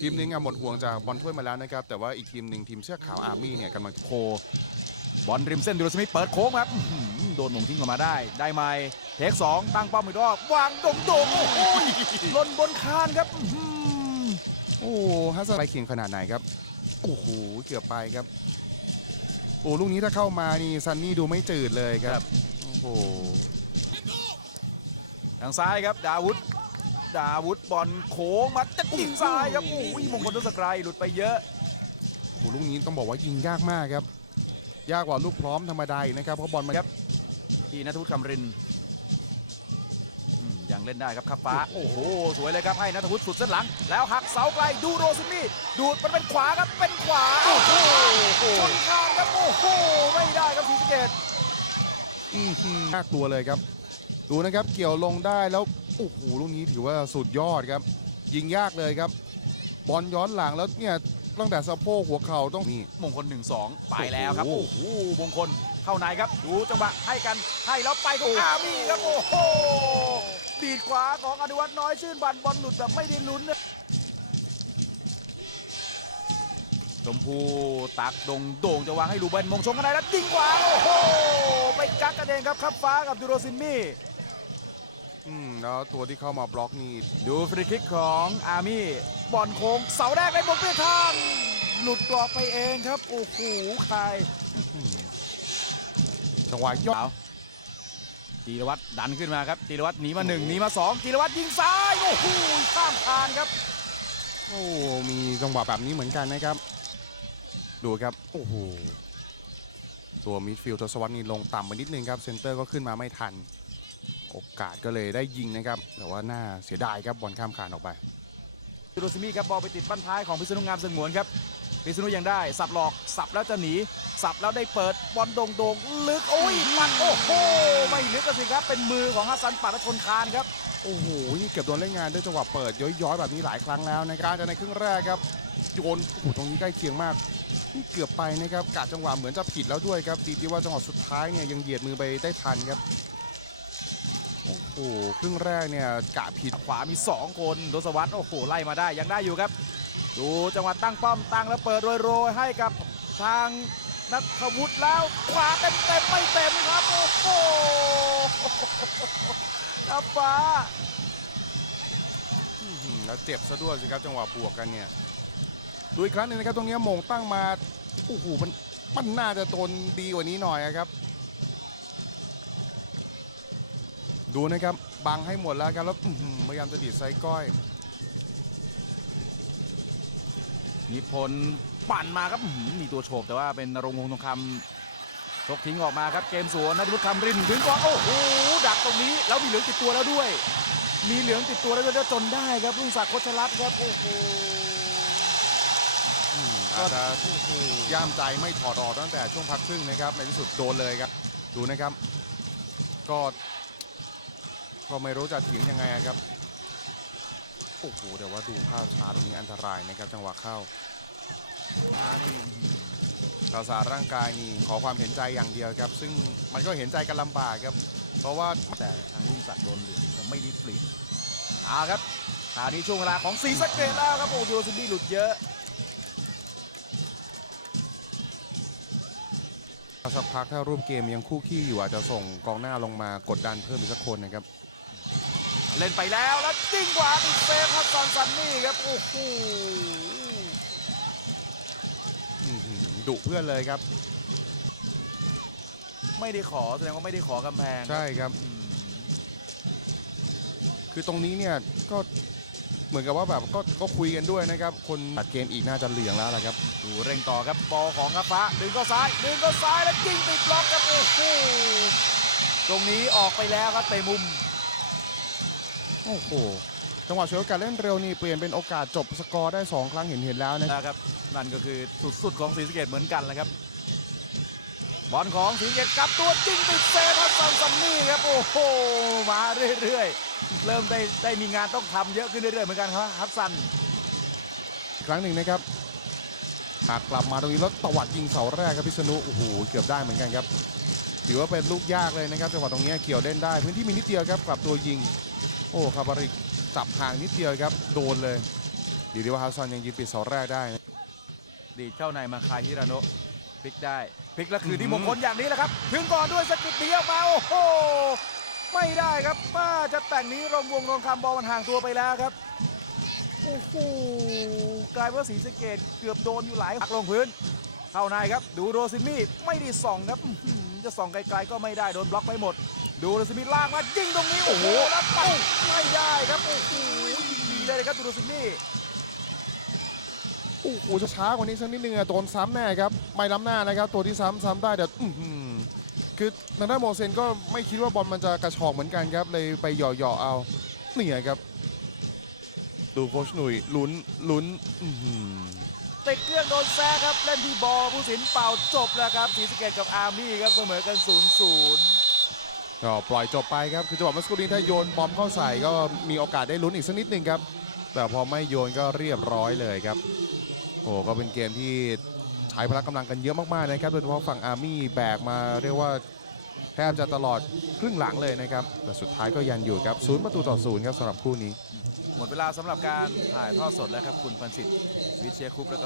ทีมหนึงอะหมดห่วงจากบอลถ้วยมาแล้วนะครับ แต่ว่าอีกทีมหนึ่งทีมเสื้อขาวอาร์มี่เนี่ยกำลังโค บอลริมเส้นดูรสมิธเปิดโค้งครับอื้อหือโดนหม่งทิ้งออกมาได้ ได้ไหมเทคสองตั้งป้อมอีกรอบวางตรงโด่งๆโอ้โหหล่นบนคานครับอื้อหือโอ้ฮัสซันไปเคียงขนาดไหนครับ โอ้โห เกือบไปครับ โอ้ลูกนี้ถ้าเข้ามานี่ซันนี่ดูไม่จืดเลยครับโอ้โห ทางซ้ายครับ ดาวุธ ดาวุธบอลโค้งมาจะยิงซ้ายครับโอ้ยมงคลทศกรัยหลุดไปเยอะ โอ้โหลูกนี้ต้องบอกว่ายิงยากมากครับ ยากกว่าลูกพร้อมธรรมดาอีกนะครับเพราะบอลมันครับ ที่นัทวุฒิคำรินทร์อืมยังเล่นได้ครับครับฟ้า โอ้โห สวยเลยครับให้นัทวุฒิสุดเส้นหลัง แล้วหักเสาไกลดูโรซินี่ดูดมันเป็นขวาครับเป็นขวาโอ้โหชนคานครับโอ้โหไม่ได้ครับศรีสะเกด อื้อหือน่ากลัวเลยครับ ดูนะครับเกี่ยวลงได้แล้ว โอ้โหลูกนี้ถือว่าสุดยอดครับ ยิงยากเลยครับ บอลย้อนหลังแล้วเนี่ยตั้งแต่สะโพกหัวเข่าต้องนี่มงคล 1-2 ไปแล้วครับ โอ้โอ้โหโหมงคลเข้าในครับ ดูจังหวะให้กันให้แล้วไปของอาร์มี่ครับ โอ้โหดีดขวาของอนุวัฒน์น้อยชื่นบันบอลหลุดแบบไม่ได้ลุ้นเลยชมพูตักดงโด่งจะวางให้ลูเบนมงชงกันไหนแล้วยิงขวาโอ้โหไปกักกันเองครับครับฟ้ากับดูโรซินมี่ อืมแล้วตัวที่เข้ามาบล็อกนี่ดูฟรีคิกของอาร์มี่บอลโค้งเสาแรกได้บนเพื่อทาง หลุดกรอบไปเองครับ โอ้โหใครจังหวะยอดเอาจีรวัตรดันขึ้นมาครับจีรวัตรหนีมาหนึ่งหนีมาสองจีรวัตรยิงซ้ายโอ้โหข้ามคานครับ โอ้มีจังหวะแบบนี้เหมือนกันนะครับ ดูครับโอ้โหตัวมิดฟิลด์ทศวรรษนี่ลงต่ำไปนิดนึงครับเซนเตอร์ก็ขึ้นมาไม่ทัน โอกาสก็เลยได้ยิงนะครับ แต่ว่าน่าเสียดายครับบอลข้ามคานออกไปจูโรซิมี่ครับบอลไปติดบ้านท้ายของพิษณุงามสงวนครับพิษณุยังได้สับหลอกสับแล้วจะหนีสับแล้วได้เปิดบอลโด่งโด่งๆลึกโอ้ยปัดโอ้โหไม่ลึกก็สิครับเป็นมือของฮัสซันปัดและชนคานครับโอ้โหนี่เกือบโดนเล่นงานด้วยจังหวะเปิดย้อยๆแบบนี้หลายครั้งแล้วนะครับแต่ในครึ่งแรกครับโยนโอ้โหตรงนี้ใกล้เคียงมากนี่เกือบไปนะครับกะจังหวะเหมือนจะผิดแล้วด้วยครับดีที่ว่าจังหวะสุดท้ายเนี่ยยังเหยียดมือไปได้ทันครับ โอ้โหครึ่งแรกเนี่ยกะผิดขวามี 2 คนทศวรรษโอ้โหไล่มาได้ยังได้อยู่ครับ ดูจังหวะตั้งป้อมตั้งแล้วเปิดโรยๆให้กับทางนัทวุฒิแล้วขวาเต็มเต็มๆไม่เต็มครับโอ้โหครับฟ้าแล้วเจ็บซะด้วยสิครับจังหวะบวกกันเนี่ยดูอีกครั้งหนึงนะครับตรงเนี้ยมงตั้งมาโอ้โหมันมันน่าจะโดนดีกว่านี้หน่อยครับ ดูนะครับบังให้หมดแล้วครับแล้วอื้อหือพยายามจะดีดไซส์ก้อย นิพนธ์ปั่นมาครับอื้อหือมีตัวโฉบแต่ว่าเป็นนรงค์วงศ์ทองคำชกทิ้งออกมาครับเกมสวนนัทวุฒิคำรินถึงก่อนโอ้โหดักตรงนี้แล้วมีเหลืองติดตัวแล้วด้วย มีเหลืองติดตัวแล้วด้วยแล้วจนได้ครับลุงศักดิ์โคชรัตน์ครับโอ้โหอืมอาจจะย่ามใจไม่ถอดออกตั้งแต่ช่วงพักครึ่งนะครับในที่สุดโดนเลยครับ ดูนะครับก็ ก็ไม่รู้จะเถียงยังไงครับโอ้โหแต่ว่าดูภาพช้าตรงนี้อันตรายนะครับจังหวะเข้าสาวสารร่างกายนี่ขอความเห็นใจอย่างเดียวครับ ซึ่งมันก็เห็นใจกันลำบากครับ เพราะว่าแต่ทางลุงศักดิ์โดนเหลืองจะไม่ได้เปลี่ยนเอาครับคราวนี้ช่วงเวลาของสีสะเกตแล้วครับโอ้ดูซินดี้หลุดเยอะสักพักถ้ารูปเกมยังคู่ขี้อยู่อาจจะส่งกองหน้าลงมากดดันเพิ่มอีกสักคนนะครับ เล่นไปแล้วแล้วจิ้งกว่าติดเซฟครับซอนซันนี่ครับโอ้โหอื้อหือดุเพื่อนเลยครับ ไม่ได้ขอแสดงว่าไม่ได้ขอกำแพงใช่ครับอืมคือตรงนี้เนี่ยก็เหมือนกับว่าแบบก็ก็คุยกันด้วยนะครับ คนตัดเกมอีกน่าจะเหลืองแล้วล่ะครับ ดูเร่งต่อครับบอลของกาฟ้าดึงเข้าซ้ายดึงเข้าซ้ายแล้วยิงติดบล็อกครับโอ้โหตรงนี้ออกไปแล้วครับเตะมุม โอ้โหจังหวะฉวยโอกาสเล่นเร็วนี่เปลี่ยนเป็นโอกาสจบสกอร์ได้ 2 ครั้งเห็นเห็นแล้วนะนะครับ นั่นก็คือสุดๆของศรีสะเกดเหมือนกันแหละครับ บอลของศรีสะเกดกลับตัวจริงติดเซฟครับซันซันนี่ครับ โอ้โห มาเรื่อยๆ เริ่มได้ได้มีงานต้องทำเยอะขึ้นเรื่อยๆเหมือนกันครับฮับซันอีกครั้งหนึ่งนะครับหากกลับมาตรงนี้แล้วตวัดยิงเสาแรกครับพิษณุโอ้โหเกือบได้เหมือนกันครับถือว่าเป็นลูกยากเลยนะครับจังหวะตรงนี้เกี่ยวเล่นได้ พื้นที่มีนิดเดียวครับกลับตัวยิงโอ้คาบาริกจับห่างนิดเดียวครับ โดนเลย ดีดีว่าฮัสซันยังยิงปิดเสาแรกได้นะดีดเข้าในมาคาฮิราโนะพลิกได้พลิกแล้วคืนอื้ที่อหืมองคลอย่างนี้แหละครับ ถึงก่อนด้วยสกิดเดียวมาโอ้โหไม่ได้ครับป้าจะแต่งนี้รมวงรองคำบอลมันห่างตัวไปแล้วครับโอ้โหกลายเป็นว่าศรีสะเกดเกือบโดนอยู่หลายหักลงพื้น เข้าในครับ ดูโรซิมี่ไม่ได้ส่องครับอื้อหือจะส่องไกลๆก็ไม่ได้โดนบล็อกไปหมด ดูโรซิมี่ลากมายิงตรงนี้โอ้โหแล้วปังไม่ได้ครับโอ้โหยิงดีเลยครับดูโรซิมี่โอ้โหจะช้ากว่านี้สักนิดนึงอะโดนซ้ำแน่ครับไม่ล้ำหน้านะครับตัวที่ซ้ำซ้ำได้แต่อื้อหือคือทางด้านโมเซนก็ไม่คิดว่าบอลมันจะกระชอกเหมือนกันครับเลยไปหย่อๆเอาเนี่ยครับ ดูโคชหนุ่ยลุ้นลุ้นอื้อหือติดเครื่องโดนแซะครับเล่นที่บอลผู้สินเป่าจบแล้วครับศรีสะเกดกับอาร์มี่ครับเสมอกัน0-0 ก็ปล่อยจบไปครับคือจังหวะเมื่อสักครู่นี้ถ้าโยนบอมเข้าใส่ก็มีโอกาสได้ลุ้นอีกสักนิดหนึ่งครับ แต่พอไม่โยนก็เรียบร้อยเลยครับ โอ้ก็เป็นเกมที่ใช้พละกำลังกันเยอะมากๆนะครับโดยเฉพาะฝั่งอาร์มี่แบกมาเรียกว่าแทบจะตลอดครึ่งหลังเลยนะครับ แต่สุดท้ายก็ยันอยู่ครับศูนย์ประตูต่อศูนย์ครับสำหรับคู่นี้ หมดเวลาสำหรับการถ่ายทอดสดแล้วครับคุณพันศิษฐ์วิเชียคุปและกับผม